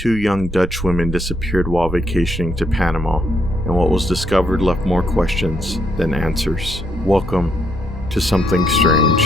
2 young Dutch women disappeared while vacationing to Panama, and what was discovered left more questions than answers. Welcome to Something Strange.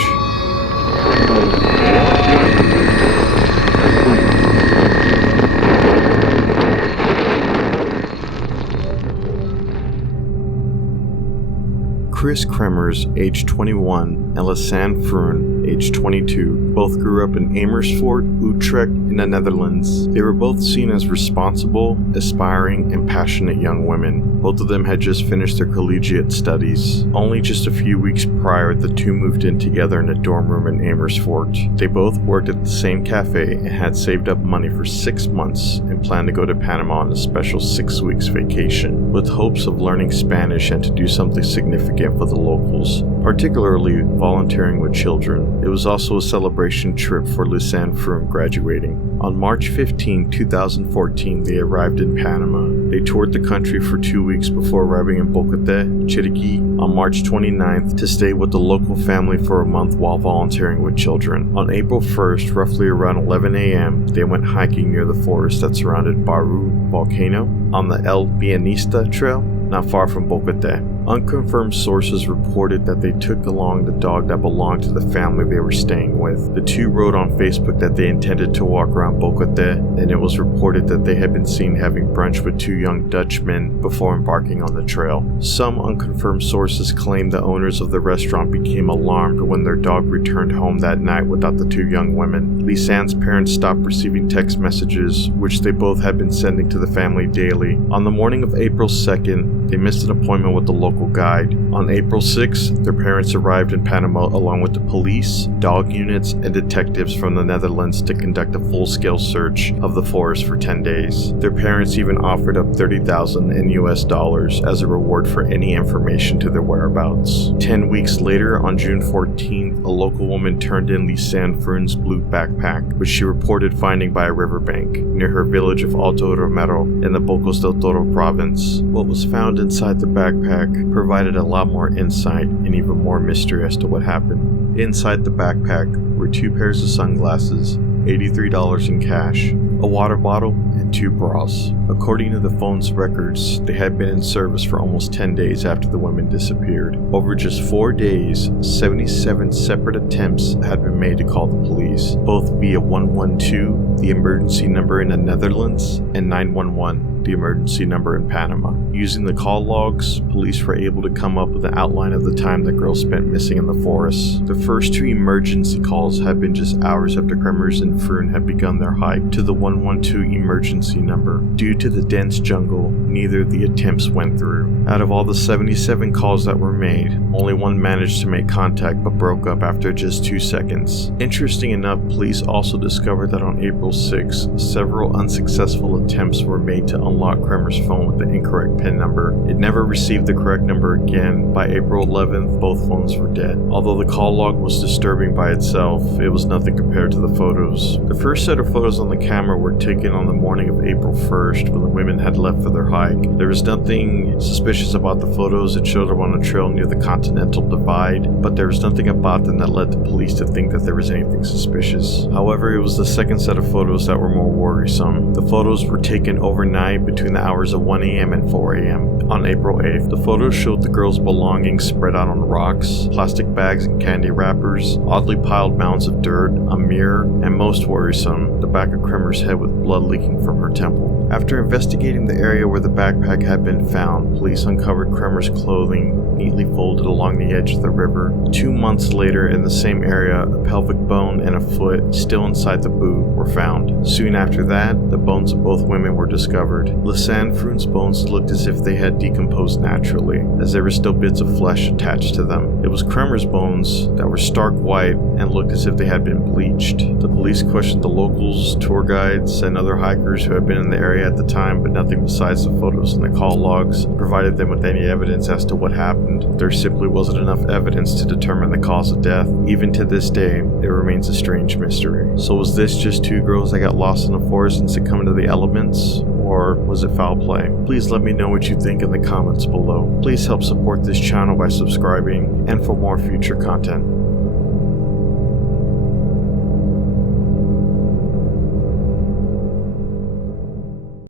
Kris Kremers, age 21, and Lisanne Vroon, age 22, both grew up in Amersfoort, Utrecht, in the Netherlands. They were both seen as responsible, aspiring, and passionate young women. Both of them had just finished their collegiate studies. Only just a few weeks prior, the two moved in together in a dorm room in Amersfoort. They both worked at the same cafe and had saved up money for 6 months and planned to go to Panama on a special 6 weeks vacation, with hopes of learning Spanish and to do something significant for the locals, particularly volunteering with children. It was also a celebration trip for Lisanne Vroon graduating. On March 15, 2014, they arrived in Panama. They toured the country for 2 weeks before arriving in Boquete, Chiriquí, on March 29th to stay with the local family for a month while volunteering with children. On April 1st, roughly around 11 a.m., they went hiking near the forest that surrounded Baru volcano on the El Pianista Trail, not far from Boquete. Unconfirmed sources reported that they took along the dog that belonged to the family they were staying with. The two wrote on Facebook that they intended to walk around Boquete, and it was reported that they had been seen having brunch with 2 young Dutch men before embarking on the trail. Some unconfirmed sources claim the owners of the restaurant became alarmed when their dog returned home that night without the 2 young women. Lisanne's parents stopped receiving text messages, which they both had been sending to the family daily. On the morning of April 2nd, they missed an appointment with the local guide. On April 6th, their parents arrived in Panama along with the police, dog units, and detectives from the Netherlands to conduct a full-scale search of the forest for 10 days. Their parents even offered up $30,000 in US dollars as a reward for any information to their whereabouts. 10 weeks later, on June 14th, a local woman turned in Lisanne Vroon's blue backpack, which she reported finding by a riverbank near her village of Alto Romero in the Bocos del Toro province. What was found inside the backpack provided a lot more insight and even more mystery as to what happened. Inside the backpack were 2 pairs of sunglasses, $83 in cash, a water bottle, and 2 bras. According to the phone's records, they had been in service for almost 10 days after the women disappeared. Over just 4 days, 77 separate attempts had been made to call the police, both via 112, the emergency number in the Netherlands, and 911, the emergency number in Panama. Using the call logs, police were able to come up with an outline of the time the girls spent missing in the forest. The first 2 emergency calls had been just hours after Kremers and Vroon had begun their hike to the 112 emergency number. Due to the dense jungle, neither of the attempts went through. Out of all the 77 calls that were made, only 1 managed to make contact but broke up after just 2 seconds. Interesting enough, police also discovered that on April 6, several unsuccessful attempts were made to unlock Kremers' phone with the incorrect PIN number. It never received the correct number again. By April 11th, both phones were dead. Although the call log was disturbing by itself, it was nothing compared to the photos. The first set of photos on the camera were taken on the morning of April 1st when the women had left for their hike. There was nothing suspicious about the photos. It showed them on a trail near the Continental Divide, but there was nothing about them that led the police to think that there was anything suspicious. However, it was the second set of photos that were more worrisome. The photos were taken overnight between the hours of 1 a.m. and 4 a.m. on April 8th. The photos showed the girls' belongings spread out on rocks, plastic bags and candy wrappers, oddly piled mounds of dirt, a mirror, and most worrisome, the back of Kremers' head with blood leaking from her temple. After investigating the area where the backpack had been found, police uncovered Kremers' clothing neatly folded along the edge of the river. 2 months later, in the same area, a pelvic bone and a foot, still inside the boot, were found. Soon after that, the bones of both women were discovered. Lisanne Vroon's bones looked as if they had decomposed naturally, as there were still bits of flesh attached to them. It was Kremers' bones that were stark white and looked as if they had been bleached. The police questioned the locals, tour guides, and other hikers who had been in the area at the time, but nothing besides the photos and the call logs provided them with any evidence as to what happened. There simply wasn't enough evidence to determine the cause of death. Even to this day, it remains a strange mystery. So was this just 2 girls that got lost in the forest and succumbed to the elements? Or was it foul play? Please let me know what you think in the comments below. Please help support this channel by subscribing and for more future content.